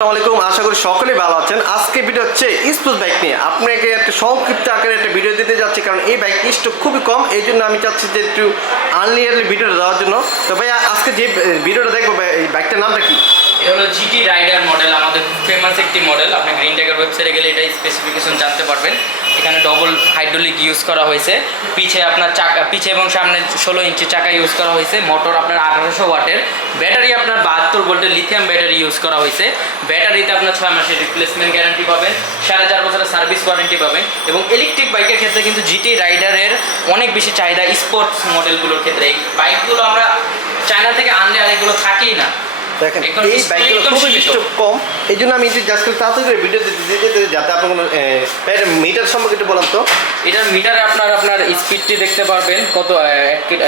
আসসালামু আলাইকুম, আশা করি সকলেই ভালো আছেন। আজকে ভিডিও হচ্ছে বাইক নিয়ে। আপনাকে একটা সংক্ষিপ্ত আকারে একটা ভিডিও দিতে যাচ্ছি, কারণ এই বাইক স্টক খুবই কম। এই জন্য আমি চাচ্ছি যে একটু আনলিয়ারলি ভিডিওটা দেওয়ার জন্য। তো ভাই আজকে যে ভিডিওটা দেখব এই বাইকটার নামটা কি? হলো জিটি রাইডার মডেল আমাদের ফেমাস একটি মডেল আপনি গ্রিন ওয়েবসাইটে গেলে এটা স্পেসিফিকেশন জানতে পারবেন। এখানে ডবল হাইড্রোলিক ইউজ করা হয়েছে। পিছে আপনার চাকা, পিছে এবং সামনে ষোলো ইঞ্চি চাকা ইউজ করা হয়েছে। মোটর আপনার আঠারোশো ওয়াটের ব্যাটারি বাহাত্তর ভোল্টের লিথিয়াম ব্যাটারি ইউজ করা হয়েছে। ব্যাটারিতে আপনার ছয় মাসের রিপ্লেসমেন্ট গ্যারান্টি পাবেন, সাড়ে চার বছরের সার্ভিস ওয়ারেন্টি পাবেন এবং ইলেকট্রিক বাইকের ক্ষেত্রে কিন্তু জিটি রাইডারের অনেক বেশি চাহিদা স্পোর্টস মডেলগুলোর ক্ষেত্রে। এই বাইকগুলো আমরা চায়না থেকে আনলে আর এগুলো থাকেই না। দেখেন এই বাইকগুলো খুবই সীমিত। কম। এই জন্য আমি একটু জাস্ট তাড়াতাড়ি করে ভিডিও দিতে যাতে আপনার কোনো মিটার সম্পর্কে একটু বললাম তো। এটার মিটারে আপনার আপনার স্পিডটি দেখতে পারবেন কত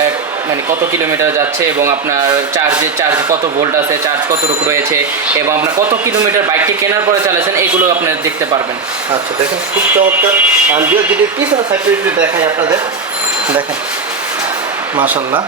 এক মানে কত কিলোমিটার যাচ্ছে এবং আপনার চার্জে চার্জ কত ভোল্ট আছে চার্জ কতটুকু রয়েছে এবং আপনার কত কিলোমিটার বাইকটি কেনার পরে চালাচ্ছেন এগুলো আপনার দেখতে পারবেন। আচ্ছা দেখেন খুব চমৎকার। যদি পিছনে সাইডটা একটু দেখাই আপনাদের। দেখেন মাশাল্লাহ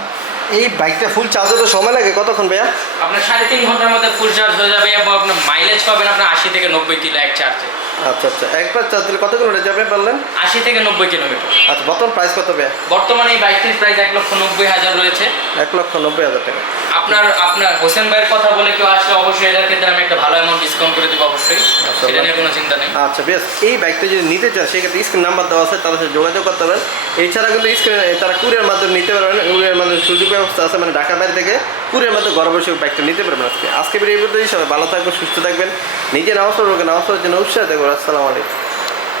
এই বাইকটা ফুল চার্জ হতে সময় লাগে? কতক্ষণ ভাইয়া? আপনার সাড়ে তিন ঘণ্টার মধ্যে ফুল চার্জ হয়ে যাবে এবং আপনার মাইলেজ পাবেন আপনার আশি থেকে নব্বই কিলো এক চার্জে আচ্ছা আচ্ছা। একবার চার্জ দিলে কত কিলোমিটার যাবে বললেন? আশি থেকে নব্বই কিলোমিটার। আচ্ছা বর্তমান প্রাইস কত ভাইয়া? বর্তমানে এই বাইকটির প্রাইস এক লক্ষ নব্বই হাজার রয়েছে। এক লক্ষ নব্বই হাজার টাকা। আপনার আপনার হোসেন ভাইয়ের কথা বলে কেউ অবশ্যই এটার ক্ষেত্রে আমি একটা ভালো অ্যামাউন্ট ডিসকাউন্ট করে দেবো অবশ্যই। আচ্ছা, সেটা নিয়ে কোনো চিন্তা নেই। আচ্ছা বেশ। এই বাইকটা যদি নিতে চান সেক্ষেত্রে স্ক্রিন নাম্বার দেওয়া আছে তাদের সাথে যোগাযোগ করতে পারেন। এছাড়া কিন্তু স্ক্রিনে তারা কুরিয়ার মাধ্যমে নিতে পারবেন। কুরিয়ার মাধ্যমে সুযোগ ব্যবস্থা আছে মানে ঢাকা বাইরে থেকে কুরিয়ার মাধ্যমে ঘরে বসে বাইকটা নিতে পারবেন আজকে। আজকে বেরিয়ে সবাই ভালো থাকবেন সুস্থ থাকবেন। নিজের নামাজ পড়বেন নামাজ পড়ার জন্য উৎসাহ থাকবেন। আসসালামু আলাইকুম।